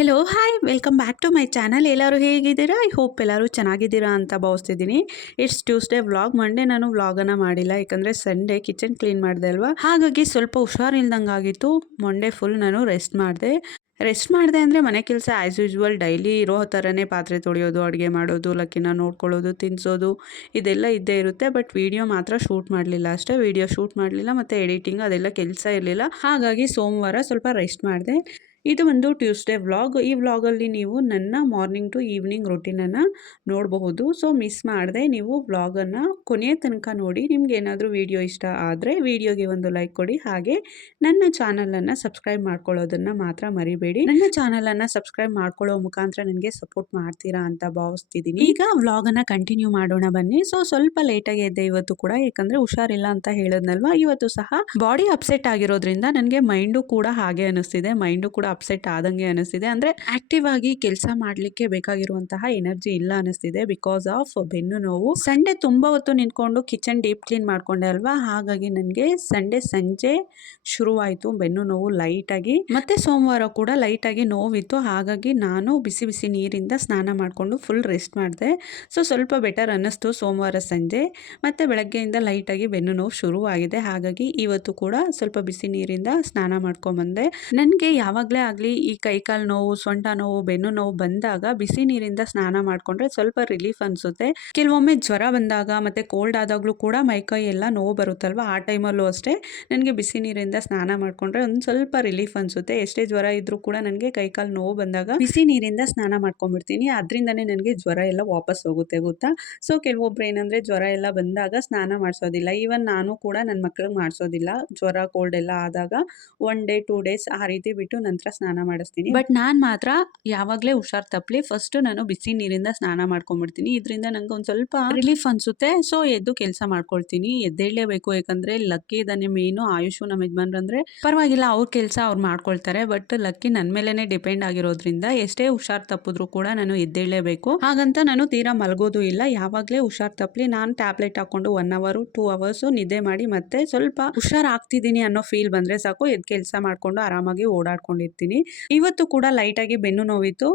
Hello hi welcome back to my channel. ಎಲ್ಲರೂ ಹೇಗಿದ್ದೀರಾ? I hope ಎಲ್ಲರೂ ಚೆನ್ನಾಗಿದ್ದೀರಾ ಅಂತ ಭಾವಿಸ್ತಿದ್ದೀನಿ. It's Tuesday vlog. ಮಂಡೇ ನಾನು ವ್ಲಾಗನ್ನು ಮಾಡಿಲ್ಲ, ಯಾಕಂದರೆ ಸಂಡೇ ಕಿಚನ್ ಕ್ಲೀನ್ ಮಾಡಿದೆ ಅಲ್ವಾ, ಹಾಗಾಗಿ ಸ್ವಲ್ಪ ಹುಷಾರಿಲ್ದಂಗೆ ಆಗಿತ್ತು. ಮಂಡೇ ಫುಲ್ ನಾನು ರೆಸ್ಟ್ ಮಾಡಿದೆ ಅಂದರೆ ಮನೆ ಕೆಲಸ ಆ್ಯಸ್ ಯೂಶ್ವಲ್ ಡೈಲಿ ಇರೋ ಥರನೇ ಪಾತ್ರೆ ತೊಳೆಯೋದು, ಅಡುಗೆ ಮಾಡೋದು, ಲಕ್ಕಿನ ನೋಡ್ಕೊಳ್ಳೋದು, ತಿನ್ನಿಸೋದು, ಇದೆಲ್ಲ ಇದ್ದೇ ಇರುತ್ತೆ. ಬಟ್ ವಿಡಿಯೋ ಮಾತ್ರ ಶೂಟ್ ಮಾಡಲಿಲ್ಲ ಅಷ್ಟೇ. ವಿಡಿಯೋ ಶೂಟ್ ಮಾಡಲಿಲ್ಲ ಮತ್ತು ಎಡಿಟಿಂಗ್ ಅದೆಲ್ಲ ಕೆಲಸ ಇರಲಿಲ್ಲ. ಹಾಗಾಗಿ ಸೋಮವಾರ ಸ್ವಲ್ಪ ರೆಸ್ಟ್ ಮಾಡಿದೆ. ಇದು ಒಂದು ಟ್ಯೂಸ್ಡೇ ವ್ಲಾಗ್. ಈ ವ್ಲಾಗಲ್ಲಿ ನೀವು ನನ್ನ ಮಾರ್ನಿಂಗ್ ಟು ಈವ್ನಿಂಗ್ ರೊಟೀನನ್ನು ನೋಡಬಹುದು. ಸೊ ಮಿಸ್ ಮಾಡದೆ ನೀವು ವ್ಲಾಗನ್ನು ಕೊನೆಯ ತನಕ ನೋಡಿ. ನಿಮ್ಗೆ ಏನಾದರೂ ವಿಡಿಯೋ ಇಷ್ಟ ಆದರೆ ವಿಡಿಯೋಗೆ ಒಂದು ಲೈಕ್ ಕೊಡಿ. ಹಾಗೆ ನನ್ನ ಚಾನಲನ್ನು ಸಬ್ಸ್ಕ್ರೈಬ್ ಮಾಡ್ಕೊಳ್ಳೋದನ್ನು ಮಾತ್ರ ಮರಿಬೇಡಿ. ನನ್ನ ಚಾನಲನ್ನು ಸಬ್ಸ್ಕ್ರೈಬ್ ಮಾಡ್ಕೊಳ್ಳೋ ಮುಖಾಂತರ ನನಗೆ ಸಪೋರ್ಟ್ ಮಾಡ್ತೀರಾ ಅಂತ ಭಾವಿಸ್ತಿದ್ದೀನಿ. ಈಗ ವ್ಲಾಗನ್ನು ಕಂಟಿನ್ಯೂ ಮಾಡೋಣ ಬನ್ನಿ. ಸೊ ಸ್ವಲ್ಪ ಲೇಟಾಗಿ ಎದ್ದೆ ಇವತ್ತು ಕೂಡ, ಯಾಕಂದರೆ ಹುಷಾರಿಲ್ಲ ಅಂತ ಹೇಳೋದ್ನಲ್ವಾ. ಇವತ್ತು ಸಹ ಬಾಡಿ ಅಪ್ಸೆಟ್ ಆಗಿರೋದ್ರಿಂದ ನನಗೆ ಮೈಂಡು ಕೂಡ ಹಾಗೆ ಅನ್ನಿಸ್ತಿದೆ. ಮೈಂಡು ಕೂಡ ಅಪ್ಸೆಟ್ ಆದಂಗೆ ಅನಿಸ್ತಿದೆ. ಅಂದರೆ ಆಕ್ಟಿವ್ ಆಗಿ ಕೆಲಸ ಮಾಡಲಿಕ್ಕೆ ಬೇಕಾಗಿರುವಂತಹ ಎನರ್ಜಿ ಇಲ್ಲ ಅನಿಸ್ತಿದೆ, ಬಿಕಾಸ್ ಆಫ್ ಬೆನ್ನು ನೋವು. ಸಂಡೇ ತುಂಬ ಹೊತ್ತು ನಿಂತ್ಕೊಂಡು ಕಿಚನ್ ಡೀಪ್ ಕ್ಲೀನ್ ಮಾಡ್ಕೊಂಡೆ ಅಲ್ವಾ, ಹಾಗಾಗಿ ನನಗೆ ಸಂಡೇ ಸಂಜೆ ಶುರುವಾಯಿತು ಬೆನ್ನು ನೋವು ಲೈಟಾಗಿ. ಮತ್ತೆ ಸೋಮವಾರ ಕೂಡ ಲೈಟಾಗಿ ನೋವಿತ್ತು. ಹಾಗಾಗಿ ನಾನು ಬಿಸಿ ಬಿಸಿ ನೀರಿಂದ ಸ್ನಾನ ಮಾಡಿಕೊಂಡು ಫುಲ್ ರೆಸ್ಟ್ ಮಾಡಿದೆ. ಸೊ ಸ್ವಲ್ಪ ಬೆಟರ್ ಅನ್ನಿಸ್ತು ಸೋಮವಾರ ಸಂಜೆ. ಮತ್ತು ಬೆಳಗ್ಗೆಯಿಂದ ಲೈಟಾಗಿ ಬೆನ್ನು ನೋವು ಶುರುವಾಗಿದೆ. ಹಾಗಾಗಿ ಇವತ್ತು ಕೂಡ ಸ್ವಲ್ಪ ಬಿಸಿ ನೀರಿಂದ ಸ್ನಾನ ಮಾಡ್ಕೊಂಬಂದೆ. ನನಗೆ ಯಾವಾಗಲೇ ಆಗಲಿ ಈ ಕೈಕಾಲು ನೋವು, ಸೊಂಟ ನೋವು, ಬೆನ್ನು ನೋವು ಬಂದಾಗ ಬಿಸಿ ನೀರಿಂದ ಸ್ನಾನ ಮಾಡಿಕೊಂಡ್ರೆ ಸ್ವಲ್ಪ ರಿಲೀಫ್ ಅನಿಸುತ್ತೆ. ಕೆಲವೊಮ್ಮೆ ಜ್ವರ ಬಂದಾಗ ಮತ್ತು ಕೋಲ್ಡ್ ಆದಾಗಲೂ ಕೂಡ ಮೈಕೈ ಎಲ್ಲ ನೋವು ಬರುತ್ತಲ್ವ, ಆ ಟೈಮಲ್ಲೂ ಅಷ್ಟೇ ನನಗೆ ಬಿಸಿ ನೀರಿಂದ ಸ್ನಾನ ಮಾಡಿಕೊಂಡ್ರೆ ಒಂದು ಸ್ವಲ್ಪ ರಿಲೀಫ್ ಅನಿಸುತ್ತೆ. ಎಷ್ಟೇ ಜ್ವರ ಇದ್ದರೂ ಕೂಡ ನನಗೆ ಕೈಕಾಲು ನೋವು ಬಂದಾಗ ಬಿಸಿ ನೀರಿಂದ ಸ್ನಾನ ಮಾಡ್ಕೊಂಡ್ಬಿಡ್ತೀನಿ. ಅದರಿಂದನೇ ನನಗೆ ಜ್ವರ ಎಲ್ಲ ವಾಪಸ್ ಹೋಗುತ್ತೆ ಗೊತ್ತಾ. ಸೊ ಕೆಲವೊಬ್ರು ಏನಂದರೆ ಜ್ವರ ಎಲ್ಲ ಬಂದಾಗ ಸ್ನಾನ ಮಾಡಿಸೋದಿಲ್ಲ. ಈವನ್ ನಾನು ಕೂಡ ನನ್ನ ಮಕ್ಕಳಿಗೆ ಮಾಡಿಸೋದಿಲ್ಲ. ಜ್ವರ ಕೋಲ್ಡ್ ಎಲ್ಲ ಆದಾಗ 1 ಡೇ 2 ಡೇಸ್ ಆ ರೀತಿ ಬಿಟ್ಟು ನಂತರ ಸ್ನಾನ ಮಾಡಿಸ್ತೀನಿ. ಬಟ್ ನಾನು ಮಾತ್ರ ಯಾವಾಗಲೇ ಹುಷಾರು ತಪ್ಪಲಿ ಫಸ್ಟ್ ನಾನು ಬಿಸಿ ನೀರಿಂದ ಸ್ನಾನ ಮಾಡ್ಕೊಂಡ್ಬಿಡ್ತೀನಿ. ಇದರಿಂದ ನಂಗೆ ಒಂದು ಸ್ವಲ್ಪ ರಿಲೀಫ್ ಅನಿಸುತ್ತೆ. ಸೊ ಎದ್ದು ಕೆಲಸ ಮಾಡ್ಕೊಳ್ತೀನಿ. ಎದ್ದೇಳಲೇಬೇಕು, ಯಾಕಂದರೆ ಲಕ್ಕಿ ಇದ್ದಾನೆ ಮೇನು. ಆಯುಷು ನಮ್ಮ ಯಜಮಾನ್ರಂದ್ರೆ ಪರವಾಗಿಲ್ಲ, ಅವ್ರ ಕೆಲಸ ಅವ್ರು ಮಾಡ್ಕೊಳ್ತಾರೆ. ಬಟ್ ಲಕ್ಕಿ ನನ್ನ ಮೇಲೇ ಡಿಪೆಂಡ್ ಆಗಿರೋದ್ರಿಂದ ಎಷ್ಟೇ ಹುಷಾರು ತಪ್ಪಿದ್ರು ಕೂಡ ನಾನು ಎದ್ದೇಳಲೇಬೇಕು. ಹಾಗಂತ ನಾನು ತೀರಾ ಮಲಗೋದು ಇಲ್ಲ. ಯಾವಾಗಲೇ ಹುಷಾರು ತಪ್ಪಲಿ ನಾನು ಟ್ಯಾಬ್ಲೆಟ್ ಹಾಕೊಂಡು 1 ಅವರ್ 2 ಅವರ್ಸು ನಿದ್ದೆ ಮಾಡಿ ಮತ್ತೆ ಸ್ವಲ್ಪ ಹುಷಾರಾಗ್ತಿದ್ದೀನಿ ಅನ್ನೋ ಫೀಲ್ ಬಂದರೆ ಸಾಕು, ಎದ್ದು ಕೆಲಸ ಮಾಡಿಕೊಂಡು ಆರಾಮಾಗಿ ಓಡಾಡ್ಕೊಂಡಿರ್ತೀನಿ. ಇವತ್ತು ಕೂಡ ಲೈಟಾಗಿ ಬೆನ್ನು ನೋವಿತ್ತು.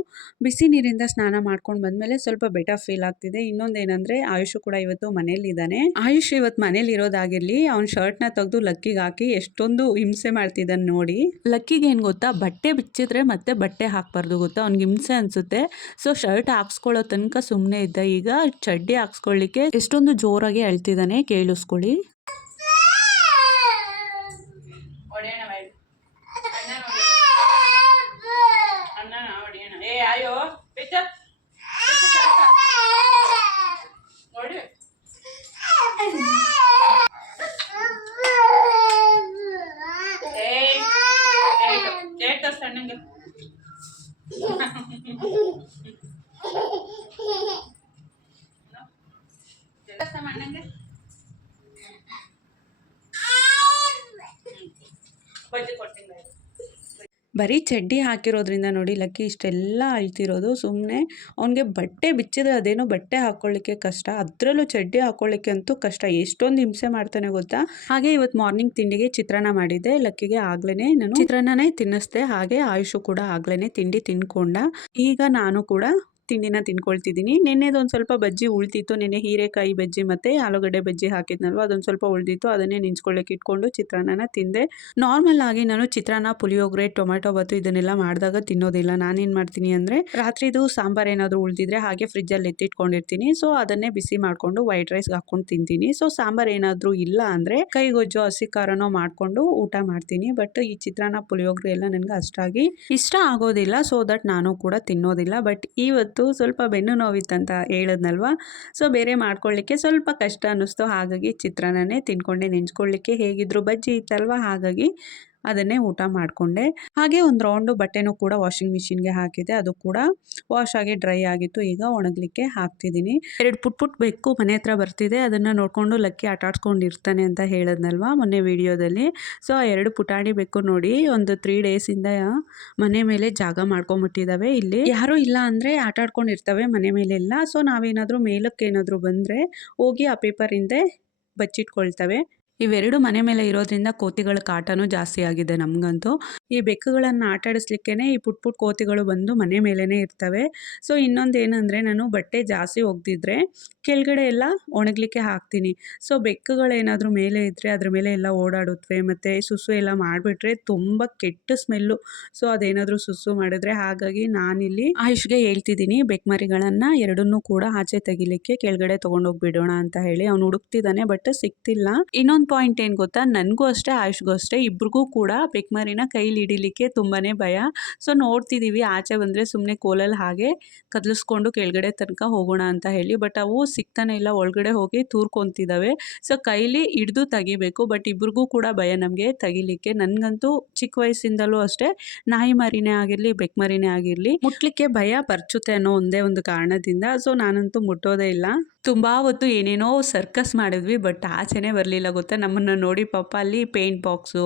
ಬಿಸಿ ನೀರಿಂದ ಸ್ನಾನ ಮಾಡ್ಕೊಂಡು ಬಂದಮೇಲೆ ಸ್ವಲ್ಪ ಬೆಟರ್ ಫೀಲ್ ಆಗ್ತಿದೆ. ಇನ್ನೊಂದೇನೆಂದರೆ ಆಯುಷು ಕೂಡ ಇವತ್ತು ಮನೇಲಿದ್ದಾನೆ. ಆಯುಷ್ ಇವತ್ತು ಮನೇಲಿ ಇರೋದಾಗಿರಲಿ, ಅವ್ನ ಶರ್ಟ್ನ ತೆಗೆದು ಲಕ್ಕಿಗೆ ಹಾಕಿ ಎಷ್ಟೊಂದು ಹಿಂಸೆ ಮಾಡ್ತಿದ್ದಾನೆ ನೋಡಿ. ಲಕ್ಕಿಗೆ ಏನು ಗೊತ್ತಾ, ಬಟ್ಟೆ ಬಿಚ್ಚಿದ್ರೆ ಮತ್ತೆ ಬಟ್ಟೆ ಹಾಕಬಾರ್ದು ಗೊತ್ತಾ, ಅವ್ನಿಗೆ ಹಿಂಸೆ ಅನಿಸುತ್ತೆ. ಸೊ ಶರ್ಟ್ ಹಾಕ್ಸ್ಕೊಳ್ಳೋ ತನಕ ಸುಮ್ಮನೆ ಇದ್ದ. ಈಗ ಚಡ್ಡಿ ಹಾಕ್ಸ್ಕೊಳ್ಳಿಕ್ಕೆ ಎಷ್ಟೊಂದು ಜೋರಾಗಿ ಅಳ್ತಿದ್ದಾನೆ, ಕೇಳಿಸ್ಕೊಳ್ಳಿ. ಬರೀ ಚಡ್ಡಿ ಹಾಕಿರೋದ್ರಿಂದ ನೋಡಿ ಲಕ್ಕಿ ಇಷ್ಟೆಲ್ಲ ಅಳ್ತಿರೋದು. ಸುಮ್ಮನೆ ಅವನಿಗೆ ಬಟ್ಟೆ ಬಿಚ್ಚಿದ್ರೆ ಅದೇನೋ ಬಟ್ಟೆ ಹಾಕ್ಕೊಳ್ಳಿಕ್ಕೆ ಕಷ್ಟ, ಅದರಲ್ಲೂ ಚಡ್ಡಿ ಹಾಕ್ಕೊಳ್ಳಿಕ್ಕೆ ಅಂತೂ ಕಷ್ಟ. ಎಷ್ಟೊಂದು ಹಿಂಸೆ ಮಾಡ್ತಾನೆ ಗೊತ್ತಾ. ಹಾಗೆ ಇವತ್ತು ಮಾರ್ನಿಂಗ್ ತಿಂಡಿಗೆ ಚಿತ್ರಾನ್ನ ಮಾಡಿದ್ದೆ. ಲಕ್ಕಿಗೆ ಆಗ್ಲೇ ನಾನು ಚಿತ್ರಾನ್ನನೇ ತಿನ್ನಿಸ್ದೆ. ಹಾಗೆ ಆಯುಷು ಕೂಡ ಆಗ್ಲೇ ತಿಂಡಿ ತಿನ್ಕೊಂಡ. ಈಗ ನಾನು ಕೂಡ ತಿಂಡಿನ ತಿನ್ಕೊಳ್ತಿದ್ದೀನಿ. ನೆನ್ನೆದೊಂದು ಸ್ವಲ್ಪ ಬಜ್ಜಿ ಉಳ್ತಿತ್ತು. ನೆನ್ನೆ ಹೀರೆಕಾಯಿ ಬಜ್ಜಿ ಮತ್ತು ಆಲೂಗಡ್ಡೆ ಬಜ್ಜಿ ಹಾಕಿದ್ನಲ್ವ, ಅದೊಂದು ಸ್ವಲ್ಪ ಉಳಿದಿತ್ತು. ಅದನ್ನೇ ನೆಂಚ್ಕೊಳ್ಳೋಕೆ ಇಟ್ಕೊಂಡು ಚಿತ್ರಾನ್ನನ ತಿಂದೆ. ನಾರ್ಮಲ್ ಆಗಿ ನಾನು ಚಿತ್ರಾನ್ನ, ಪುಳಿಯೋಗರೆ, ಟೊಮೆಟೊ ಬಾತು ಇದನ್ನೆಲ್ಲ ಮಾಡಿದಾಗ ತಿನ್ನೋದಿಲ್ಲ. ನಾನೇನು ಮಾಡ್ತೀನಿ ಅಂದರೆ ರಾತ್ರಿದು ಸಾಂಬಾರು ಏನಾದರೂ ಉಳಿದಿದ್ರೆ ಹಾಗೆ ಫ್ರಿಜ್ಜಲ್ಲಿ ಎತ್ತಿಟ್ಕೊಂಡಿರ್ತೀನಿ. ಸೊ ಅದನ್ನೇ ಬಿಸಿ ಮಾಡಿಕೊಂಡು ವೈಟ್ ರೈಸ್ಗೆ ಹಾಕ್ಕೊಂಡು ತಿಂತೀನಿ. ಸೊ ಸಾಂಬಾರು ಏನಾದರೂ ಇಲ್ಲ ಅಂದರೆ ಕೈಗೊಜ್ಜೋ ಹಸಿ ಖಾರನೋ ಮಾಡಿಕೊಂಡು ಊಟ ಮಾಡ್ತೀನಿ. ಬಟ್ ಈ ಚಿತ್ರಾನ್ನ, ಪುಳಿಯೋಗರೆ ಎಲ್ಲ ನನಗೆ ಅಷ್ಟಾಗಿ ಇಷ್ಟ ಆಗೋದಿಲ್ಲ. ಸೊ ದಟ್ ನಾನು ಕೂಡ ತಿನ್ನೋದಿಲ್ಲ. ಬಟ್ ಇವತ್ತು ಸ್ವಲ್ಪ ಬೆನ್ನು ನೋವಿತ್ತಂತ ಹೇಳಿದ್ನಲ್ವ, ಸೊ ಬೇರೆ ಮಾಡ್ಕೊಳ್ಳಿಕ್ಕೆ ಸ್ವಲ್ಪ ಕಷ್ಟ ಅನ್ನಿಸ್ತು. ಹಾಗಾಗಿ ಚಿತ್ರಾನ್ನನೇ ತಿನ್ಕೊಂಡೆ. ನೆಂಚ್ಕೊಳ್ಳಿಕ್ಕೆ ಹೇಗಿದ್ರು ಬಜ್ಜಿ ಇತ್ತಲ್ವ, ಹಾಗಾಗಿ ಅದನ್ನೇ ಊಟ ಮಾಡಿಕೊಂಡೆ. ಹಾಗೆ ಒಂದು ರೌಂಡು ಬಟ್ಟೆನೂ ಕೂಡ ವಾಷಿಂಗ್ ಮಿಷಿನ್ಗೆ ಹಾಕಿದೆ. ಅದು ಕೂಡ ವಾಶ್ ಆಗಿ ಡ್ರೈ ಆಗಿತ್ತು. ಈಗ ಒಣಗಲಿಕ್ಕೆ ಹಾಕ್ತಿದ್ದೀನಿ. 2 ಪುಟ್ ಬೆಕ್ಕು ಮನೆ ಹತ್ರ ಬರ್ತಿದೆ. ಅದನ್ನು ನೋಡಿಕೊಂಡು ಲಕ್ಕಿ ಆಟಾಡ್ಸ್ಕೊಂಡಿರ್ತಾನೆ ಅಂತ ಹೇಳಿದ್ನಲ್ವ ಮೊನ್ನೆ ವಿಡಿಯೋದಲ್ಲಿ. ಸೊ ಆ 2 ಪುಟಾಣಿ ಬೆಕ್ಕು ನೋಡಿ ಒಂದು 3 ಡೇಸಿಂದ ಮನೆ ಮೇಲೆ ಜಾಗ ಮಾಡ್ಕೊಂಬಿಟ್ಟಿದ್ದಾವೆ. ಇಲ್ಲಿ ಯಾರೂ ಇಲ್ಲ ಅಂದರೆ ಆಟಾಡ್ಕೊಂಡಿರ್ತವೆ ಮನೆ ಮೇಲೆಲ್ಲ. ಸೊ ನಾವೇನಾದರೂ ಮೇಲಕ್ಕೆ ಏನಾದರೂ ಬಂದರೆ ಹೋಗಿ ಆ ಪೇಪರ್ ಹಿಂದೆ ಬಚ್ಚಿಟ್ಕೊಳ್ತವೆ. ಇವೆರಡು ಮನೆ ಮೇಲೆ ಇರೋದ್ರಿಂದ ಕೋತಿಗಳ ಕಾಟನೂ ಜಾಸ್ತಿ ಆಗಿದೆ ನಮಗಂತೂ. ಈ ಬೆಕ್ಕುಗಳನ್ನು ಆಟ ಆಡಿಸ್ಲಿಕ್ಕೇನೆ ಈ ಪುಟ್ಟ ಪುಟ್ಟ ಕೋತಿಗಳು ಬಂದು ಮನೆ ಮೇಲೇನೆ ಇರ್ತವೆ. ಸೊ ಇನ್ನೊಂದೇನಂದರೆ ನಾನು ಬಟ್ಟೆ ಜಾಸ್ತಿ ಒಗ್ದಿದ್ರೆ ಕೆಳಗಡೆ ಎಲ್ಲ ಒಣಗಲಿಕ್ಕೆ ಹಾಕ್ತೀನಿ. ಸೊ ಬೆಕ್ಕುಗಳೇನಾದರೂ ಮೇಲೆ ಇದ್ದರೆ ಅದ್ರ ಮೇಲೆ ಎಲ್ಲ ಓಡಾಡುತ್ತವೆ ಮತ್ತು ಸುಸು ಎಲ್ಲ ಮಾಡಿಬಿಟ್ರೆ ತುಂಬ ಕೆಟ್ಟ ಸ್ಮೆಲ್ಲು. ಸೊ ಅದೇನಾದರೂ ಸುಸು ಮಾಡಿದ್ರೆ ಹಾಗಾಗಿ ನಾನಿಲ್ಲಿ ಆಯುಷ್ಗೆ ಹೇಳ್ತಿದ್ದೀನಿ ಬೆಕ್ಕು ಮರಿಗಳನ್ನು ಎರಡನ್ನೂ ಕೂಡ ಆಚೆ ತೆಗಿಲಿಕ್ಕೆ ಕೆಳಗಡೆ ತೊಗೊಂಡೋಗ್ಬಿಡೋಣ ಅಂತ ಹೇಳಿ. ಅವ್ನು ಹುಡುಕ್ತಿದ್ದಾನೆ ಬಟ್ ಸಿಗ್ತಿಲ್ಲ. ಇನ್ನೊಂದು ಪಾಯಿಂಟ್ ಏನು ಗೊತ್ತಾ, ನನಗೂ ಅಷ್ಟೇ ಆಯುಷ್ಗೂ ಅಷ್ಟೇ ಇಬ್ರಿಗೂ ಕೂಡ ಬೆಕ್ಮರಿನ ಕೈಲಿ ಹಿಡಿಲಿಕ್ಕೆ ತುಂಬಾ ಭಯ. ಸೊ ನೋಡ್ತಿದ್ದೀವಿ ಆಚೆ ಬಂದರೆ ಸುಮ್ಮನೆ ಕೋಲಲ್ಲಿ ಹಾಗೆ ಕದಲಿಸ್ಕೊಂಡು ಕೆಳಗಡೆ ತನಕ ಹೋಗೋಣ ಅಂತ ಹೇಳಿ. ಬಟ್ ಅವು ಸಿಗ್ತಾನೆ ಇಲ್ಲ, ಒಳಗಡೆ ಹೋಗಿ ತೂರ್ಕೊತಿದ್ದಾವೆ. ಸೊ ಕೈಲಿ ಹಿಡಿದು ತೆಗಿಬೇಕು, ಬಟ್ ಇಬ್ರಿಗೂ ಕೂಡ ಭಯ ನಮಗೆ ತೆಗಿಲಿಕ್ಕೆ. ನನಗಂತೂ ಚಿಕ್ಕ ವಯಸ್ಸಿಂದಲೂ ಅಷ್ಟೇ ನಾಯಿ ಮರಿನೇ ಆಗಿರಲಿ ಬೆಕ್ಮರಿನೇ ಆಗಿರಲಿ ಮುಟ್ಲಿಕ್ಕೆ ಭಯ ಪರ್ಚುತ್ತೆ ಅನ್ನೋ ಒಂದೇ ಒಂದು ಕಾರಣದಿಂದ. ಸೊ ನಾನಂತೂ ಮುಟ್ಟೋದೇ ಇಲ್ಲ. ತುಂಬ ಹೊತ್ತು ಏನೇನೋ ಸರ್ಕಸ್ ಮಾಡಿದ್ವಿ ಬಟ್ ಆಚೆನೇ ಬರಲಿಲ್ಲ ಗೊತ್ತಾ. ನಮ್ಮನ್ನು ನೋಡಿ ಪಾಪ ಅಲ್ಲಿ ಪೇಂಟ್ ಬಾಕ್ಸು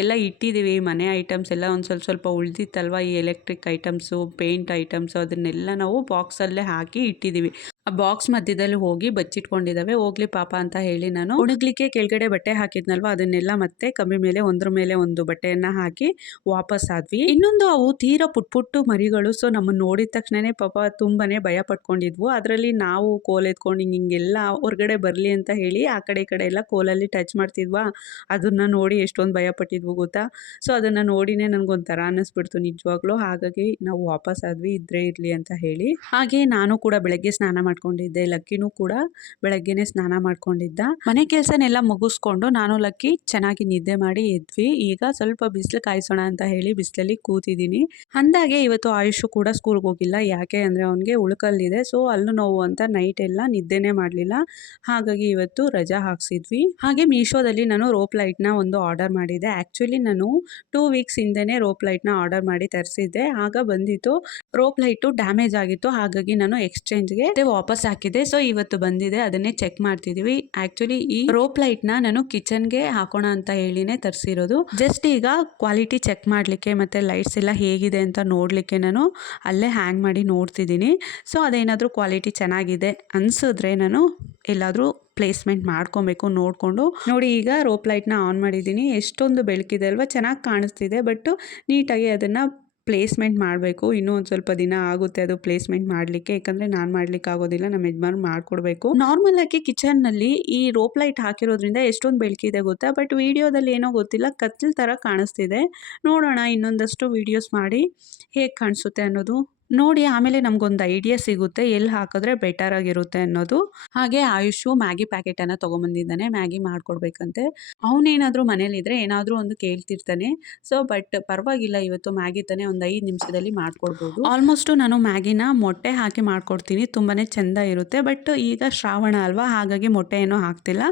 ಎಲ್ಲ ಇಟ್ಟಿದ್ದೀವಿ, ಮನೆ ಐಟಮ್ಸ್ ಎಲ್ಲ ಒಂದು ಸ್ವಲ್ಪ ಉಳಿದಿತ್ತಲ್ವ, ಈ ಎಲೆಕ್ಟ್ರಿಕ್ ಐಟಮ್ಸು ಪೇಂಟ್ ಐಟಮ್ಸು ಅದನ್ನೆಲ್ಲ ನಾವು ಬಾಕ್ಸಲ್ಲೇ ಹಾಕಿ ಇಟ್ಟಿದ್ದೀವಿ. ಆ ಬಾಕ್ಸ್ ಮಧ್ಯದಲ್ಲಿ ಹೋಗಿ ಬಚ್ಚಿಟ್ಕೊಂಡಿದ್ದಾವೆ. ಹೋಗ್ಲಿ ಪಾಪ ಅಂತ ಹೇಳಿ ನಾನು ಒಣಗ್ಲಿಕ್ಕೆ ಕೆಳಗಡೆ ಬಟ್ಟೆ ಹಾಕಿದ್ನಲ್ವ ಅದನ್ನೆಲ್ಲ ಮತ್ತೆ ಕಂಬಿ ಮೇಲೆ ಒಂದ್ರ ಮೇಲೆ ಒಂದು ಬಟ್ಟೆಯನ್ನು ಹಾಕಿ ವಾಪಸ್ ಆದ್ವಿ. ಇನ್ನೊಂದು ಅವು ತೀರಾ ಪುಟ್ಟು ಮರಿಗಳು. ಸೊ ನಮ್ಮನ್ನು ನೋಡಿದ ತಕ್ಷಣನೇ ಪಾಪ ತುಂಬಾ ಭಯ ಪಟ್ಕೊಂಡಿದ್ವು. ಅದರಲ್ಲಿ ನಾವು ಕೋಲ್ ಎತ್ಕೊಂಡು ಹಿಂಗೆಲ್ಲ ಹೊರಗಡೆ ಬರಲಿ ಅಂತ ಹೇಳಿ ಆ ಕಡೆ ಈ ಕಡೆ ಎಲ್ಲ ಕೋಲಲ್ಲಿ ಟಚ್ ಮಾಡ್ತಿದ್ವಾ. ಅದನ್ನು ನೋಡಿ ಎಷ್ಟೊಂದು ಭಯ ಪಟ್ಟಿದ್ವು ಗೊತ್ತಾ. ಸೊ ಅದನ್ನು ನೋಡಿನೇ ನನಗೊಂಥರ ಅನ್ನಿಸ್ಬಿಡ್ತು ನಿಜವಾಗ್ಲೂ. ಹಾಗಾಗಿ ನಾವು ವಾಪಸ್ ಆದ್ವಿ, ಇದ್ರೇ ಇರಲಿ ಅಂತ ಹೇಳಿ. ಹಾಗೆ ನಾನು ಕೂಡ ಬೆಳಗ್ಗೆ ಸ್ನಾನ ಮಾಡ್ಕೊಂಡಿದ್ದೆ, ಲಕ್ಕಿನೂ ಕೂಡ ಬೆಳಗ್ಗೆನೆ ಸ್ನಾನ ಮಾಡ್ಕೊಂಡಿದ್ದ. ಮನೆ ಕೆಲಸನೆಲ್ಲ ಮುಗಿಸ್ಕೊಂಡು ನಾನು ಲಕ್ಕಿ ಚೆನ್ನಾಗಿ ನಿದ್ದೆ ಮಾಡಿ ಎದ್ವಿ. ಈಗ ಸ್ವಲ್ಪ ಬಿಸಿಲು ಕಾಯಿಸೋಣ ಅಂತ ಹೇಳಿ ಬಿಸಿಲಲ್ಲಿ ಕೂತಿದ್ದೀನಿ. ಅಂದಾಗೆ ಇವತ್ತು ಆಯುಷು ಕೂಡ ಸ್ಕೂಲ್ಗೆ ಹೋಗಿಲ್ಲ. ಯಾಕೆ ಅಂದರೆ ಅವನಿಗೆ ಉಳುಕಲ್ಲಿದೆ. ಸೊ ಅಲ್ಲೂ ನೋವು ಅಂತ ನೈಟ್ ಎಲ್ಲ ನಿದ್ದೆನೇ ಮಾಡಲಿಲ್ಲ. ಹಾಗಾಗಿ ಇವತ್ತು ರಜಾ ಹಾಕ್ಸಿದ್ವಿ. ಹಾಗೆ ಮೀಶೋದಲ್ಲಿ ನಾನು ರೋಪ್ ಲೈಟ್ನ ಒಂದು ಆರ್ಡರ್ ಮಾಡಿದ್ದೆ. ಆ್ಯಕ್ಚುಲಿ ನಾನು 2 ವೀಕ್ಸ್ ಹಿಂದೆನೇ ರೋಪ್ ಲೈಟ್ನ ಆರ್ಡರ್ ಮಾಡಿ ತರಿಸಿದ್ದೆ. ಆಗ ಬಂದಿತ್ತು ರೋಪ್ ಲೈಟು ಡ್ಯಾಮೇಜ್ ಆಗಿತ್ತು. ಹಾಗಾಗಿ ನಾನು ಎಕ್ಸ್ಚೇಂಜ್ಗೆ ವಾಪಸ್ ಹಾಕಿದೆ. ಸೊ ಇವತ್ತು ಬಂದಿದೆ, ಅದನ್ನೇ ಚೆಕ್ ಮಾಡ್ತಿದ್ದೀವಿ. ಆ್ಯಕ್ಚುಲಿ ಈ ರೋಪ್ ಲೈಟ್ನ ನಾನು ಕಿಚನ್ಗೆ ಹಾಕೋಣ ಅಂತ ಹೇಳಿನೇ ತರಿಸಿರೋದು. ಜಸ್ಟ್ ಈಗ ಕ್ವಾಲಿಟಿ ಚೆಕ್ ಮಾಡಲಿಕ್ಕೆ ಮತ್ತು ಲೈಟ್ಸ್ ಎಲ್ಲ ಹೇಗಿದೆ ಅಂತ ನೋಡಲಿಕ್ಕೆ ನಾನು ಅಲ್ಲೇ ಹ್ಯಾಂಗ್ ಮಾಡಿ ನೋಡ್ತಿದ್ದೀನಿ. ಸೊ ಅದೇನಾದರೂ ಕ್ವಾಲಿಟಿ ಚೆನ್ನಾಗಿದೆ ಅನಿಸಿದ್ರೆ ನಾನು ಎಲ್ಲಾದರೂ ಪ್ಲೇಸ್ಮೆಂಟ್ ಮಾಡ್ಕೊಬೇಕು ನೋಡಿಕೊಂಡು. ನೋಡಿ ಈಗ ರೋಪ್ ಲೈಟ್ನ ಆನ್ ಮಾಡಿದ್ದೀನಿ. ಎಷ್ಟೊಂದು ಬೆಳಕಿದೆ ಅಲ್ವಾ, ಚೆನ್ನಾಗಿ ಕಾಣಿಸ್ತಿದೆ. ಬಟ್ ನೀಟಾಗಿ ಅದನ್ನು ಪ್ಲೇಸ್ಮೆಂಟ್ ಮಾಡಬೇಕು. ಇನ್ನೂ ಒಂದು ಸ್ವಲ್ಪ ದಿನ ಆಗುತ್ತೆ ಅದು ಪ್ಲೇಸ್ಮೆಂಟ್ ಮಾಡಲಿಕ್ಕೆ. ಯಾಕಂದರೆ ನಾನು ಮಾಡ್ಲಿಕ್ಕೆ ಆಗೋದಿಲ್ಲ, ನಮ್ಮ ಯಜಮಾನ್ ಮಾಡಿಕೊಡ್ಬೇಕು. ನಾರ್ಮಲಾಗಿ ಕಿಚನ್ನಲ್ಲಿ ಈ ರೋಪ್ ಲೈಟ್ ಹಾಕಿರೋದ್ರಿಂದ ಎಷ್ಟೊಂದು ಬೆಳಕಿದೆ ಗೊತ್ತಾ. ಬಟ್ ವಿಡಿಯೋದಲ್ಲಿ ಏನೋ ಗೊತ್ತಿಲ್ಲ, ಕತ್ತಲು ಥರ ಕಾಣಿಸ್ತಿದೆ. ನೋಡೋಣ ಇನ್ನೊಂದಷ್ಟು ವೀಡಿಯೋಸ್ ಮಾಡಿ ಹೇಗೆ ಕಾಣಿಸುತ್ತೆ ಅನ್ನೋದು ನೋಡಿ ಆಮೇಲೆ ನಮಗೊಂದು ಐಡಿಯಾ ಸಿಗುತ್ತೆ ಎಲ್ಲಿ ಹಾಕಿದ್ರೆ ಬೆಟರ್ ಆಗಿರುತ್ತೆ ಅನ್ನೋದು. ಹಾಗೆ ಆಯುಷು ಮ್ಯಾಗಿ ಪ್ಯಾಕೆಟನ್ನು ತೊಗೊಂಬಂದಿದ್ದಾನೆ, ಮ್ಯಾಗಿ ಮಾಡಿಕೊಡ್ಬೇಕಂತೆ. ಅವನೇನಾದರೂ ಮನೇಲಿದ್ದರೆ ಏನಾದರೂ ಒಂದು ಕೇಳ್ತಿರ್ತಾನೆ. ಸೊ ಬಟ್ ಪರವಾಗಿಲ್ಲ, ಇವತ್ತು ಮ್ಯಾಗಿ ತಾನೇ ಒಂದು 5 ನಿಮಿಷದಲ್ಲಿ ಮಾಡಿಕೊಡ್ಬೋದು. ಆಲ್ಮೋಸ್ಟು ನಾನು ಮ್ಯಾಗಿನ ಮೊಟ್ಟೆ ಹಾಕಿ ಮಾಡಿಕೊಡ್ತೀನಿ, ತುಂಬಾ ಚೆಂದ ಇರುತ್ತೆ. ಬಟ್ ಈಗ ಶ್ರಾವಣ ಅಲ್ವಾ, ಹಾಗಾಗಿ ಮೊಟ್ಟೆ ಏನೂ ಹಾಕ್ತಿಲ್ಲ.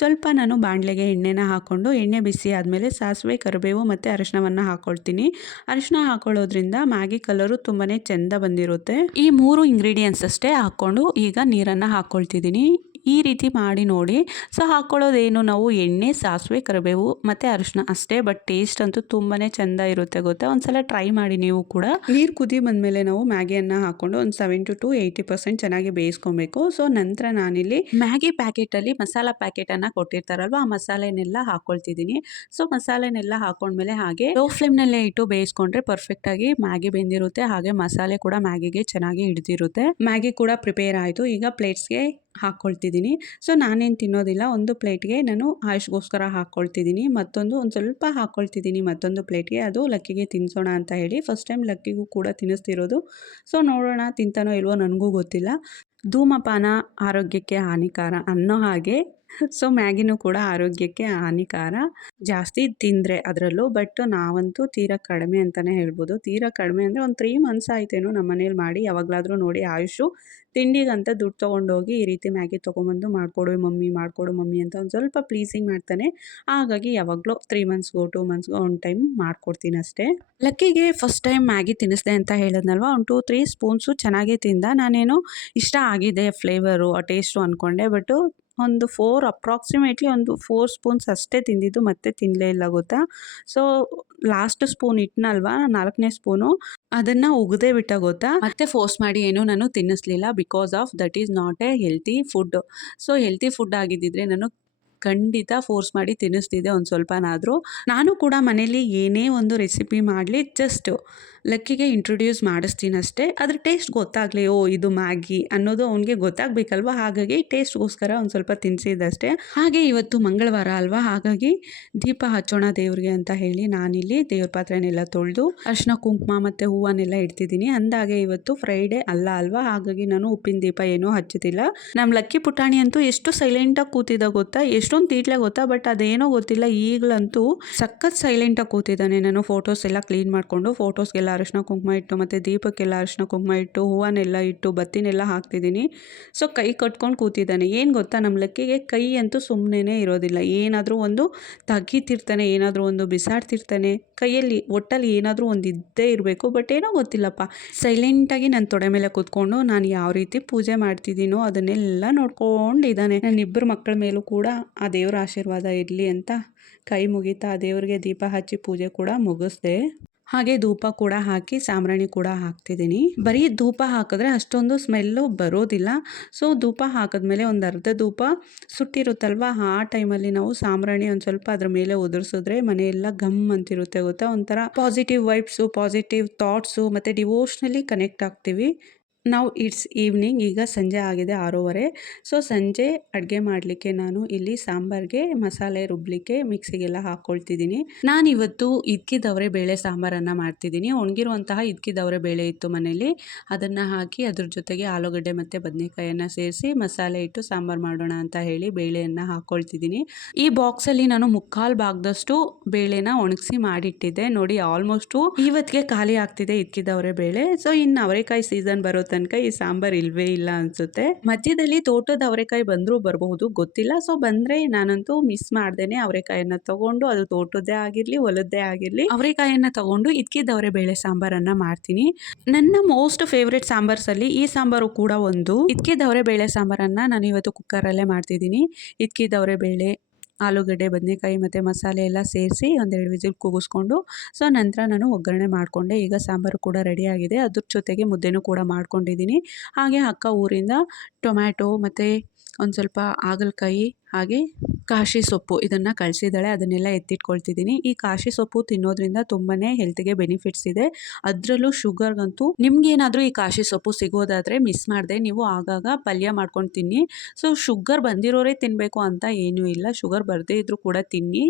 ಸ್ವಲ್ಪ ನಾನು ಬಾಣಲೆಗೆ ಎಣ್ಣೆನ ಹಾಕ್ಕೊಂಡು ಎಣ್ಣೆ ಬಿಸಿ ಆದಮೇಲೆ ಸಾಸಿವೆ ಕರಿಬೇವು ಮತ್ತು ಅರಿಶಿನವನ್ನು ಹಾಕ್ಕೊಳ್ತೀನಿ. ಅರಿಶಿನ ಹಾಕೊಳ್ಳೋದ್ರಿಂದ ಮ್ಯಾಗಿ ಕಲರು ತುಂಬಾ ಚೆಂದ ಬಂದಿರುತ್ತೆ. ಈ 3 ಇಂಗ್ರೀಡಿಯೆಂಟ್ಸ್ ಅಷ್ಟೇ ಹಾಕ್ಕೊಂಡು ಈಗ ನೀರನ್ನು ಹಾಕ್ಕೊಳ್ತಿದ್ದೀನಿ. ಈ ರೀತಿ ಮಾಡಿ ನೋಡಿ. ಸೊ ಹಾಕ್ಕೊಳ್ಳೋದೇನು ನಾವು ಎಣ್ಣೆ, ಸಾಸಿವೆ, ಕರಿಬೇವು ಮತ್ತು ಅರಿಶಿನ ಅಷ್ಟೇ. ಬಟ್ ಟೇಸ್ಟ್ ಅಂತೂ ತುಂಬಾ ಚೆಂದ ಇರುತ್ತೆ ಗೊತ್ತಾ. ಒಂದ್ಸಲ ಟ್ರೈ ಮಾಡಿ ನೀವು ಕೂಡ. ನೀರು ಕುದಿ ಬಂದಮೇಲೆ ನಾವು ಮ್ಯಾಗಿಯನ್ನು ಹಾಕ್ಕೊಂಡು ಒಂದು 70 to 80% ಚೆನ್ನಾಗಿ ಬೇಯಿಸ್ಕೊಬೇಕು. ಸೊ ನಂತರ ನಾನಿಲ್ಲಿ ಮ್ಯಾಗಿ ಪ್ಯಾಕೆಟಲ್ಲಿ ಮಸಾಲ ಪ್ಯಾಕೆಟನ್ನು ಕೊಟ್ಟಿರ್ತಾರಲ್ವ, ಆ ಮಸಾಲೆನೆಲ್ಲ ಹಾಕ್ಕೊಳ್ತಿದ್ದೀನಿ. ಸೊ ಮಸಾಲೆನೆಲ್ಲ ಹಾಕೊಂಡ್ಮೇಲೆ ಹಾಗೆ ಲೋ ಫ್ಲೇಮ್ನಲ್ಲೇ ಇಟ್ಟು ಬೇಯಿಸ್ಕೊಂಡ್ರೆ ಪರ್ಫೆಕ್ಟಾಗಿ ಮ್ಯಾಗಿ ಬೆಂದಿರುತ್ತೆ. ಹಾಗೆ ಮಸಾಲೆ ಕೂಡ ಮ್ಯಾಗಿಗೆ ಚೆನ್ನಾಗಿ ಹಿಡಿದಿರುತ್ತೆ. ಮ್ಯಾಗಿ ಕೂಡ ಪ್ರಿಪೇರ್ ಆಯಿತು. ಈಗ ಪ್ಲೇಟ್ಸ್ಗೆ ಹಾಕ್ಕೊಳ್ತಿದ್ದೀನಿ. ಸೊ ನಾನೇನು ತಿನ್ನೋದಿಲ್ಲ, ಒಂದು ಪ್ಲೇಟ್ಗೆ ನಾನು ಆಯುಷ್ಗೋಸ್ಕರ ಹಾಕ್ಕೊಳ್ತಿದ್ದೀನಿ, ಮತ್ತೊಂದು ಒಂದು ಸ್ವಲ್ಪ ಹಾಕ್ಕೊಳ್ತಿದ್ದೀನಿ ಮತ್ತೊಂದು ಪ್ಲೇಟ್ಗೆ. ಅದು ಲಕ್ಕಿಗೆ ತಿನ್ನಿಸೋಣ ಅಂತ ಹೇಳಿ ಫಸ್ಟ್ ಟೈಮ್ ಲಕ್ಕಿಗೂ ಕೂಡ ತಿನ್ನಿಸ್ತಿರೋದು. ಸೊ ನೋಡೋಣ ತಿಂತಾನೋ ಇಲ್ವೋ ನನಗೂ ಗೊತ್ತಿಲ್ಲ. ಧೂಮಪಾನ ಆರೋಗ್ಯಕ್ಕೆ ಹಾನಿಕಾರ ಅನ್ನೋ ಹಾಗೆ ಸೊ ಮ್ಯಾಗಿನೂ ಕೂಡ ಆರೋಗ್ಯಕ್ಕೆ ಹಾನಿಕಾರ, ಜಾಸ್ತಿ ತಿಂದರೆ ಅದರಲ್ಲೂ. ಬಟ್ ನಾವಂತೂ ತೀರಾ ಕಡಿಮೆ ಅಂತಲೇ ಹೇಳ್ಬೋದು. ತೀರಾ ಕಡಿಮೆ ಅಂದರೆ ಒಂದು 3 ಮಂತ್ಸ್ ಆಯ್ತೇನೋ ನಮ್ಮ ಮನೇಲಿ ಮಾಡಿ. ಯಾವಾಗಲಾದರೂ ನೋಡಿ ಆಯುಷು ತಿಂಡಿಗಂತ ದುಡ್ಡು ತೊಗೊಂಡೋಗಿ ಈ ರೀತಿ ಮ್ಯಾಗಿ ತೊಗೊಂಬಂದು ಮಾಡಿಕೊಡು ಮಮ್ಮಿ ಅಂತ ಒಂದು ಸ್ವಲ್ಪ ಪ್ಲೀಸಿಂಗ್ ಮಾಡ್ತಾನೆ. ಹಾಗಾಗಿ ಯಾವಾಗಲೂ 3 ಮಂತ್ಸ್ಗೋ 2 ಮಂತ್ಸ್ಗೋ ಒಂದು ಟೈಮ್ ಮಾಡಿಕೊಡ್ತೀನಿ ಅಷ್ಟೇ. ಲಕ್ಕಿಗೆ ಫಸ್ಟ್ ಟೈಮ್ ಮ್ಯಾಗಿ ತಿನ್ನಿಸ್ದೆ ಅಂತ ಹೇಳಿದ್ನಲ್ವ, ಒಂದು 2-3 ಸ್ಪೂನ್ಸು ಚೆನ್ನಾಗೇ ತಿಂದ. ನಾನೇನು ಇಷ್ಟ ಆಗಿದೆ ಫ್ಲೇವರು ಆ ಟೇಸ್ಟು ಅಂದ್ಕೊಂಡೆ. ಬಟ್ಟು ಒಂದು ಅಪ್ರಾಕ್ಸಿಮೇಟ್ಲಿ ಒಂದು 4 ಸ್ಪೂನ್ಸ್ ಅಷ್ಟೇ ತಿಂದಿದ್ದು, ಮತ್ತೆ ತಿನ್ನಲೇ ಇಲ್ಲ ಗೊತ್ತಾ. ಸೊ ಲಾಸ್ಟ್ ಸ್ಪೂನ್ ಇಟ್ನಲ್ವ, 4ನೇ ಸ್ಪೂನು ಅದನ್ನು ಉಗದೇ ಬಿಟ್ಟ ಗೊತ್ತಾ. ಮತ್ತೆ ಫೋರ್ಸ್ ಮಾಡಿ ಏನು ನಾನು ತಿನ್ನಿಸ್ಲಿಲ್ಲ. Because of that is not a healthy food. So healthy food ಆಗಿದ್ದಿದ್ರೆ ನಾನು ಖಂಡಿತ ಫೋರ್ಸ್ ಮಾಡಿ ತಿನ್ನಿಸ್ತಿದ್ದೆ ಒಂದು ಸ್ವಲ್ಪನಾದರೂ. ನಾನು ಕೂಡ ಮನೇಲಿ ಏನೇ ಒಂದು ರೆಸಿಪಿ ಮಾಡಲಿ ಜಸ್ಟ್ ಲಕ್ಕಿಗೆ ಇಂಟ್ರೊಡ್ಯೂಸ್ ಮಾಡಿಸ್ತೀನಿ ಅಷ್ಟೇ. ಅದ್ರ ಟೇಸ್ಟ್ ಗೊತ್ತಾಗಲಿ, ಓ ಇದು ಮ್ಯಾಗಿ ಅನ್ನೋದು ಅವ್ನಿಗೆ ಗೊತ್ತಾಗಬೇಕಲ್ವ, ಹಾಗಾಗಿ ಟೇಸ್ಟ್ಗೋಸ್ಕರ ಒಂದು ಸ್ವಲ್ಪ ತಿನ್ನಿಸಿದ್ದಷ್ಟೇ. ಹಾಗೆ ಇವತ್ತು ಮಂಗಳವಾರ ಅಲ್ವಾ, ಹಾಗಾಗಿ ದೀಪ ಹಚ್ಚೋಣ ದೇವ್ರಿಗೆ ಅಂತ ಹೇಳಿ ನಾನಿಲ್ಲಿ ದೇವ್ರ ಪಾತ್ರೆನೆಲ್ಲ ತೊಳೆದು ಅರಿಶಿನ ಕುಂಕುಮ ಮತ್ತು ಹೂವನ್ನೆಲ್ಲ ಇಡ್ತಿದ್ದೀನಿ. ಅಂದಾಗೆ ಇವತ್ತು ಫ್ರೈಡೇ ಅಲ್ವಾ, ಹಾಗಾಗಿ ನಾನು ಉಪ್ಪಿನ ದೀಪ ಏನೂ ಹಚ್ಚುತ್ತಿಲ್ಲ. ನಮ್ಮ ಲಕ್ಕಿ ಪುಟಾಣಿ ಅಂತೂ ಎಷ್ಟು ಸೈಲೆಂಟಾಗಿ ಕೂತಿದ್ದ ಗೊತ್ತಾ, ಎಷ್ಟೊಂದು ತೀಟ್ಲೆ ಗೊತ್ತಾ, ಬಟ್ ಅದೇನೋ ಗೊತ್ತಿಲ್ಲ, ಈಗಲಂತೂ ಸಖತ್ ಸೈಲೆಂಟಾಗಿ ಕೂತಿದ್ದಾನೆ. ನಾನು ಫೋಟೋಸ್ ಎಲ್ಲ ಕ್ಲೀನ್ ಮಾಡಿಕೊಂಡು ಫೋಟೋಸ್ಗೆಲ್ಲ ಅರಿಶಿನ ಕುಂಕುಮ ಇಟ್ಟು ಮತ್ತು ದೀಪಕ್ಕೆಲ್ಲ ಅರಿಶಿನ ಕುಂಕುಮ ಇಟ್ಟು ಹೂವನ್ನೆಲ್ಲ ಇಟ್ಟು ಬತ್ತಿನೆಲ್ಲ ಹಾಕ್ತಿದ್ದೀನಿ. ಸೊ ಕೈ ಕಟ್ಕೊಂಡು ಕೂತಿದ್ದಾನೆ. ಏನು ಗೊತ್ತಾ, ನಮ್ಮ ಲಕ್ಕಿಗೆ ಕೈ ಅಂತೂ ಸುಮ್ಮನೆ ಇರೋದಿಲ್ಲ. ಏನಾದರೂ ಒಂದು ತೆಗಿತಿರ್ತಾನೆ, ಏನಾದರೂ ಒಂದು ಬಿಸಾಡ್ತಿರ್ತಾನೆ, ಕೈಯಲ್ಲಿ ಒಟ್ಟಲ್ಲಿ ಏನಾದರೂ ಒಂದು ಇದ್ದೇ ಇರಬೇಕು. ಬಟ್ ಏನೋ ಗೊತ್ತಿಲ್ಲಪ್ಪ, ಸೈಲೆಂಟಾಗಿ ನನ್ನ ತೊಡೆ ಮೇಲೆ ಕೂತ್ಕೊಂಡು ನಾನು ಯಾವ ರೀತಿ ಪೂಜೆ ಮಾಡ್ತಿದ್ದೀನೋ ಅದನ್ನೆಲ್ಲ ನೋಡ್ಕೊಂಡಿದ್ದಾನೆ. ನನ್ನ ಇಬ್ಬರು ಮಕ್ಕಳ ಮೇಲೂ ಕೂಡ ಆ ದೇವರ ಆಶೀರ್ವಾದ ಇರಲಿ ಅಂತ ಕೈ ಮುಗಿತಾ ಆ ದೇವ್ರಿಗೆ ದೀಪ ಹಚ್ಚಿ ಪೂಜೆ ಕೂಡ ಮುಗಿಸ್ದೆ. ಹಾಗೆ ಧೂಪ ಕೂಡ ಹಾಕಿ ಸಾಂಬ್ರಾಣಿ ಕೂಡ ಹಾಕ್ತಿದ್ದೀನಿ. ಬರೀ ಧೂಪ ಹಾಕಿದ್ರೆ ಅಷ್ಟೊಂದು ಸ್ಮೆಲ್ಲು ಬರೋದಿಲ್ಲ. ಸೊ ಧೂಪ ಹಾಕಿದ್ಮೇಲೆ ಒಂದು ಅರ್ಧ ಧೂಪ ಸುಟ್ಟಿರುತ್ತಲ್ವ, ಆ ಟೈಮಲ್ಲಿ ನಾವು ಸಾಂಬ್ರಾಣಿ ಒಂದು ಸ್ವಲ್ಪ ಅದ್ರ ಮೇಲೆ ಉದುರಿಸಿದ್ರೆ ಮನೆಯೆಲ್ಲ ಘಮ್ ಅಂತಿರುತ್ತೆ ಗೊತ್ತಾ, ಒಂಥರ ಪಾಸಿಟಿವ್ ವೈಬ್ಸು, ಪಾಸಿಟಿವ್ ಥಾಟ್ಸು ಮತ್ತು ಡಿವೋಷ್ನಲಿ ಕನೆಕ್ಟ್ ಆಗ್ತೀವಿ ನಾವು. ಇಟ್ಸ್ ಈವ್ನಿಂಗ್, ಈಗ ಸಂಜೆ ಆಗಿದೆ 6:30. ಸೊ ಸಂಜೆ ಅಡುಗೆ ಮಾಡಲಿಕ್ಕೆ ನಾನು ಇಲ್ಲಿ ಸಾಂಬಾರಿಗೆ ಮಸಾಲೆ ರುಬ್ಲಿಕ್ಕೆ ಮಿಕ್ಸಿಗೆಲ್ಲ ಹಾಕ್ಕೊಳ್ತಿದ್ದೀನಿ. ನಾನಿವತ್ತು ಇದ್ಕಿದವರೆ ಬೇಳೆ ಸಾಂಬಾರನ್ನು ಮಾಡ್ತಿದ್ದೀನಿ. ಒಣಗಿರುವಂತಹ ಇದ್ಕಿದವರೆ ಬೇಳೆ ಇತ್ತು ಮನೇಲಿ, ಅದನ್ನು ಹಾಕಿ ಅದ್ರ ಜೊತೆಗೆ ಆಲೂಗಡ್ಡೆ ಮತ್ತು ಬದನೆಕಾಯನ್ನು ಸೇರಿಸಿ ಮಸಾಲೆ ಇಟ್ಟು ಸಾಂಬಾರು ಮಾಡೋಣ ಅಂತ ಹೇಳಿ ಬೇಳೆಯನ್ನು ಹಾಕ್ಕೊಳ್ತಿದ್ದೀನಿ. ಈ ಬಾಕ್ಸಲ್ಲಿ ನಾನು 3/4 ಭಾಗದಷ್ಟು ಬೇಳೆನ ಒಣಗಿಸಿ ಮಾಡಿಟ್ಟಿದ್ದೆ. ನೋಡಿ ಆಲ್ಮೋಸ್ಟು ಇವತ್ತಿಗೆ ಖಾಲಿ ಆಗ್ತಿದೆ ಇದ್ಕಿದವರೆ ಬೇಳೆ. ಸೊ ಇನ್ನು ಅವರೆಕಾಯಿ ಸೀಸನ್ ಬರೋ ತನಕ ಈ ಸಾಂಬಾರ್ ಇಲ್ವೇ ಇಲ್ಲ ಅನ್ಸುತ್ತೆ. ಮಧ್ಯದಲ್ಲಿ ತೋಟದ ಅವರೆಕಾಯಿ ಬಂದರೂ ಬರಬಹುದು, ಗೊತ್ತಿಲ್ಲ. ಸೊ ಬಂದರೆ ನಾನಂತೂ ಮಿಸ್ ಮಾಡ್ದೇನೆ ಅವರೆಕಾಯನ್ನು ತಗೊಂಡು, ಅದು ತೋಟದ್ದೇ ಆಗಿರಲಿ ಹೊಲದ್ದೇ ಆಗಿರಲಿ, ಅವರೆಕಾಯನ್ನು ತಗೊಂಡು ಇದ್ಕಿದವರೆ ಬೇಳೆ ಸಾಂಬಾರನ್ನು ಮಾಡ್ತೀನಿ. ನನ್ನ ಮೋಸ್ಟ್ ಫೇವ್ರೆಟ್ ಸಾಂಬಾರ್ಸಲ್ಲಿ ಈ ಸಾಂಬಾರು ಕೂಡ ಒಂದು. ಇದ್ಕಿದವರೆ ಬೇಳೆ ಸಾಂಬಾರನ್ನು ನಾನು ಇವತ್ತು ಕುಕ್ಕರಲ್ಲೇ ಮಾಡ್ತಿದ್ದೀನಿ. ಇದ್ಕಿದವರೆ ಬೇಳೆ, ಆಲೂಗಡ್ಡೆ, ಬದನೆಕಾಯಿ ಮತ್ತು ಮಸಾಲೆ ಎಲ್ಲ ಸೇರಿಸಿ ಒಂದೆರಡು ವಿಸಿಲ್ ಕೂಗಿಸ್ಕೊಂಡು, ಸೊ ನಂತರ ನಾನು ಒಗ್ಗರಣೆ ಮಾಡಿಕೊಂಡೆ. ಈಗ ಸಾಂಬಾರು ಕೂಡ ರೆಡಿಯಾಗಿದೆ. ಅದ್ರ ಜೊತೆಗೆ ಮುದ್ದೆನೂ ಕೂಡ ಮಾಡ್ಕೊಂಡಿದ್ದೀನಿ. ಹಾಗೆ ಅಕ್ಕ ಊರಿಂದ ಟೊಮ್ಯಾಟೊ ಮತ್ತು ಒಂದು ಸ್ವಲ್ಪ ಹಾಗಲಕಾಯಿ ಹಾಗೆ ಕಾಶಿ ಸೊಪ್ಪು ಇದನ್ನು ಕಳಿಸಿದ್ದಾಳೆ, ಅದನ್ನೆಲ್ಲ ಎತ್ತಿಟ್ಕೊಳ್ತಿದ್ದೀನಿ. ಈ ಕಾಶಿ ಸೊಪ್ಪು ತಿನ್ನೋದ್ರಿಂದ ತುಂಬಾ ಹೆಲ್ತ್ಗೆ ಬೆನಿಫಿಟ್ಸ್ ಇದೆ. ಅದರಲ್ಲೂ ಶುಗರ್ಗಂತೂ, ನಿಮ್ಗೇನಾದರೂ ಈ ಕಾಶಿ ಸೊಪ್ಪು ಸಿಗೋದಾದರೆ ಮಿಸ್ ಮಾಡಿದೆ ನೀವು ಆಗಾಗ ಪಲ್ಯ ಮಾಡ್ಕೊಂಡು ತಿನ್ನಿ. ಸೊ ಶುಗರ್ ಬಂದಿರೋರೇ ತಿನ್ನಬೇಕು ಅಂತ ಏನೂ ಇಲ್ಲ, ಶುಗರ್ ಬರದೇ ಇದ್ದರೂ ಕೂಡ ತಿನ್ನಿ,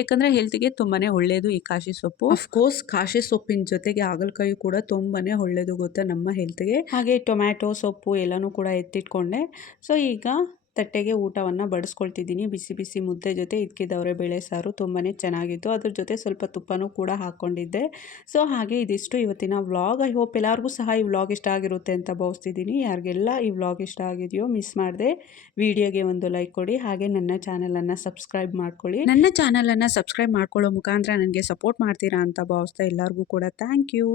ಯಾಕಂದರೆ ಹೆಲ್ತ್ಗೆ ತುಂಬಾ ಒಳ್ಳೆಯದು ಈ ಕಾಶಿ ಸೊಪ್ಪು. ಅಫ್ಕೋರ್ಸ್ ಕಾಶಿ ಸೊಪ್ಪಿನ ಜೊತೆಗೆ ಹಾಗಲಕಾಯಿ ಕೂಡ ತುಂಬಾ ಒಳ್ಳೆಯದು ಗೊತ್ತಾ ನಮ್ಮ ಹೆಲ್ತ್ಗೆ. ಹಾಗೆ ಟೊಮ್ಯಾಟೊ ಸೊಪ್ಪು ಎಲ್ಲನೂ ಕೂಡ ಎತ್ತಿಟ್ಕೊಂಡೆ. ಸೊ ಈಗ ತಟ್ಟೆಗೆ ಊಟವನ್ನು ಬಡಿಸ್ಕೊಳ್ತಿದ್ದೀನಿ. ಬಿಸಿ ಬಿಸಿ ಮುದ್ದೆ ಜೊತೆ ಇದ್ಕಿದವರೆ ಬೇಳೆ ಸಾರು ತುಂಬಾ ಚೆನ್ನಾಗಿತ್ತು. ಅದ್ರ ಜೊತೆ ಸ್ವಲ್ಪ ತುಪ್ಪನೂ ಕೂಡ ಹಾಕ್ಕೊಂಡಿದ್ದೆ. ಸೊ ಹಾಗೆ ಇದಿಷ್ಟು ಇವತ್ತಿನ ವ್ಲಾಗ್. ಐ ಹೋಪ್ ಎಲ್ಲರಿಗೂ ಸಹ ಈ ವ್ಲಾಗ್ ಇಷ್ಟ ಆಗಿರುತ್ತೆ ಅಂತ ಭಾವಿಸ್ತಿದ್ದೀನಿ. ಯಾರಿಗೆಲ್ಲ ಈ ವ್ಲಾಗ್ ಇಷ್ಟ ಆಗಿದೆಯೋ ಮಿಸ್ ಮಾಡದೆ ವಿಡಿಯೋಗೆ ಒಂದು ಲೈಕ್ ಕೊಡಿ. ಹಾಗೆ ನನ್ನ ಚಾನಲನ್ನು ಸಬ್ಸ್ಕ್ರೈಬ್ ಮಾಡ್ಕೊಳ್ಳಿ. ನನ್ನ ಚಾನಲನ್ನು ಸಬ್ಸ್ಕ್ರೈಬ್ ಮಾಡ್ಕೊಳ್ಳೋ ಮುಖಾಂತರ ನನಗೆ ಸಪೋರ್ಟ್ ಮಾಡ್ತೀರಾ ಅಂತ ಭಾವಿಸ್ತಾ ಎಲ್ಲರಿಗೂ ಕೂಡ ಥ್ಯಾಂಕ್ ಯು.